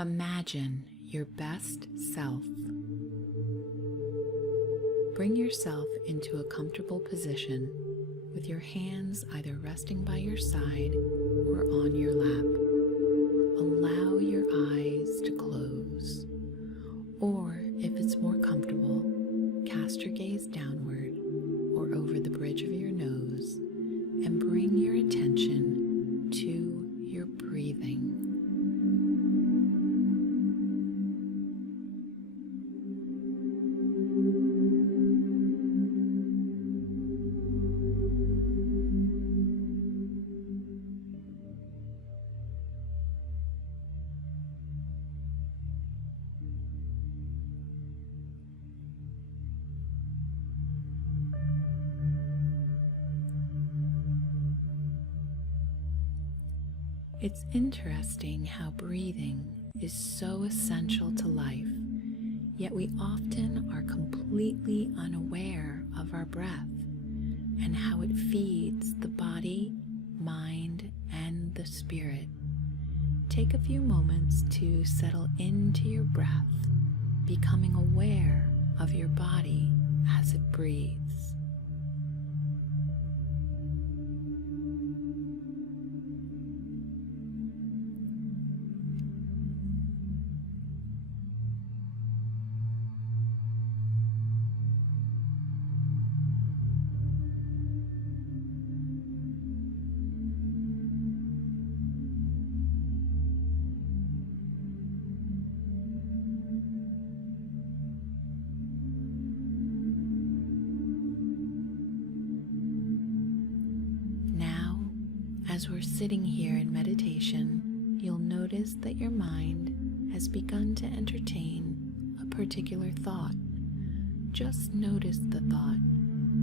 Imagine your best self. Bring yourself into a comfortable position with your hands either resting by your side or on your lap. Allow your eyes to close, or if it's more comfortable, cast your gaze downward or over the bridge of your nose and bring your attention to your breathing. It's interesting how breathing is so essential to life, yet we often are completely unaware of our breath and how it feeds the body, mind, and the spirit. Take a few moments to settle into your breath, becoming aware of your body as it breathes. As we're sitting here in meditation, you'll notice that your mind has begun to entertain a particular thought. Just notice the thought,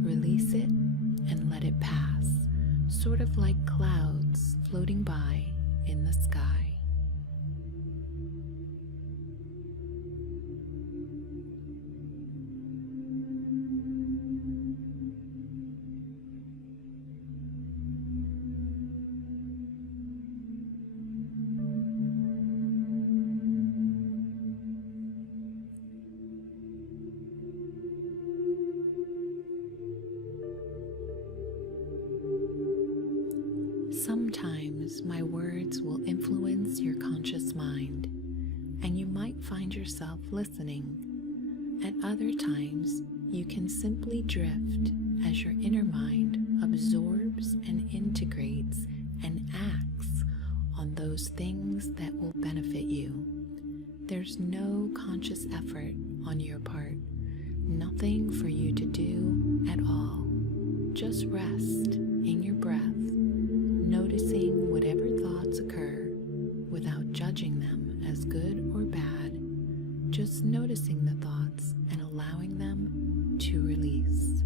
release it, and let it pass, sort of like clouds floating by in the sky. Sometimes my words will influence your conscious mind, and you might find yourself listening. At other times, you can simply drift as your inner mind absorbs and integrates and acts on those things that will benefit you. There's no conscious effort on your part, nothing for you to do at all. Just rest in your breath, noticing whatever thoughts occur without judging them as good or bad, just noticing the thoughts and allowing them to release.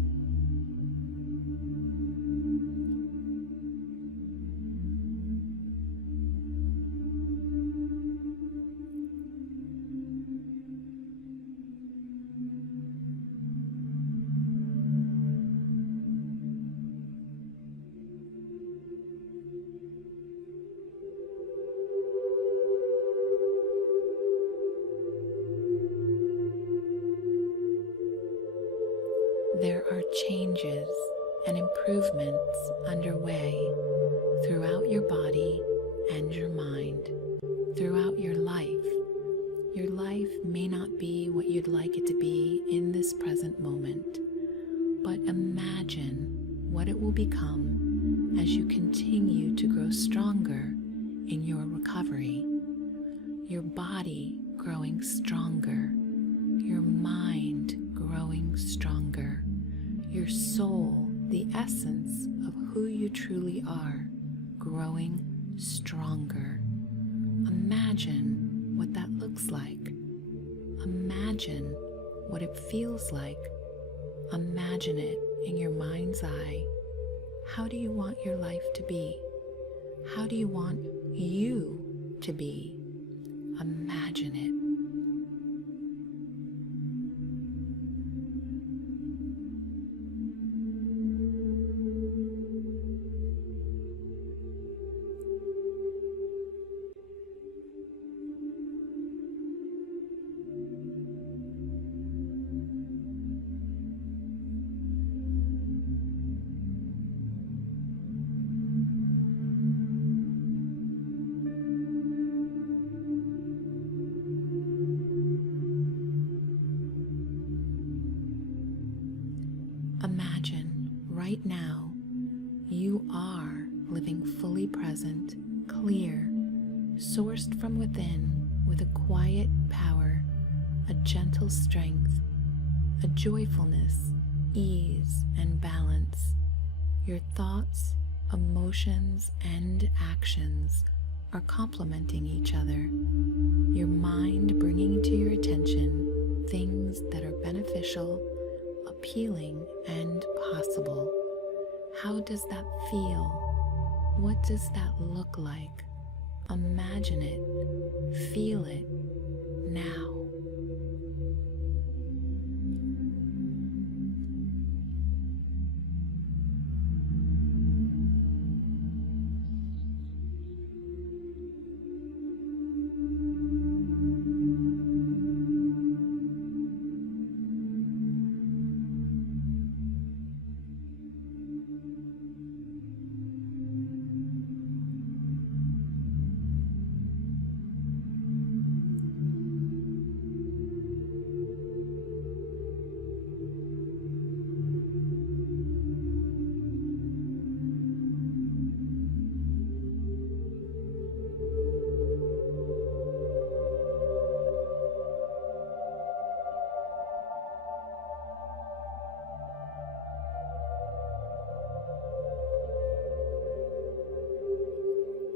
There are changes and improvements underway throughout your body and your mind, throughout your life. Your life may not be what you'd like it to be in this present moment, but imagine what it will become as you continue to grow stronger in your recovery. Your body growing stronger, your mind growing stronger, your soul, the essence of who you truly are, growing stronger. Imagine what that looks like. Imagine what it feels like. Imagine it in your mind's eye. How do you want your life to be? How do you want you to be? Imagine it. Imagine right now you are living fully present, clear, sourced from within with a quiet power, a gentle strength, a joyfulness, ease, and balance. Your thoughts, emotions, and actions are complementing each other. Your mind bringing to your attention things that are beneficial, appealing, and possible. How does that feel? What does that look like? Imagine it. Feel it now.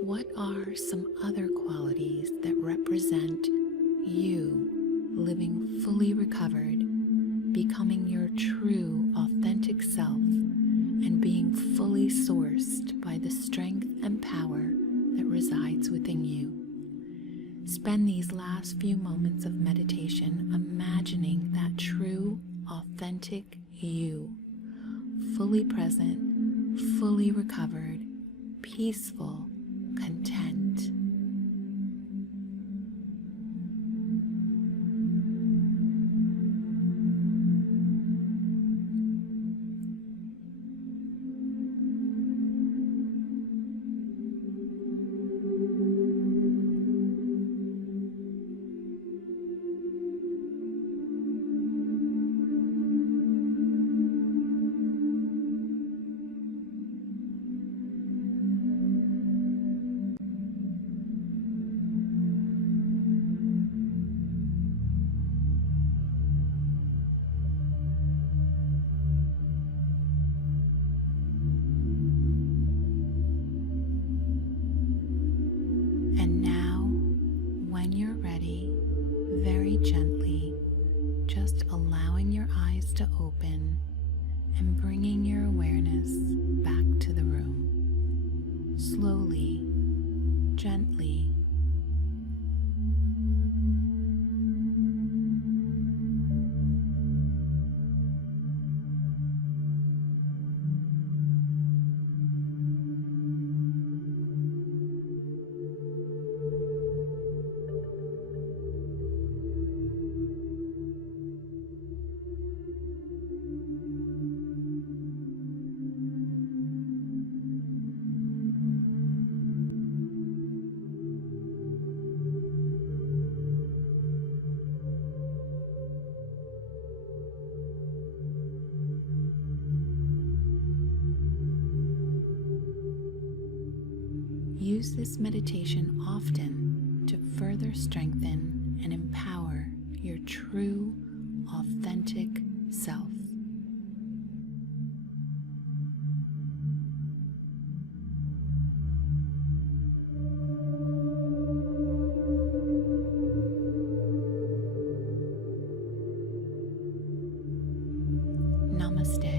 What are some other qualities that represent you living fully recovered, becoming your true, authentic self, and being fully sourced by the strength and power that resides within you? Spend these last few moments of meditation imagining that true, authentic you, fully present, fully recovered, peaceful, content. And now, when you're ready, very gently, just allowing your eyes to open and bringing your awareness back to the room. Slowly, gently. Use this meditation often to further strengthen and empower your true, authentic self. Namaste.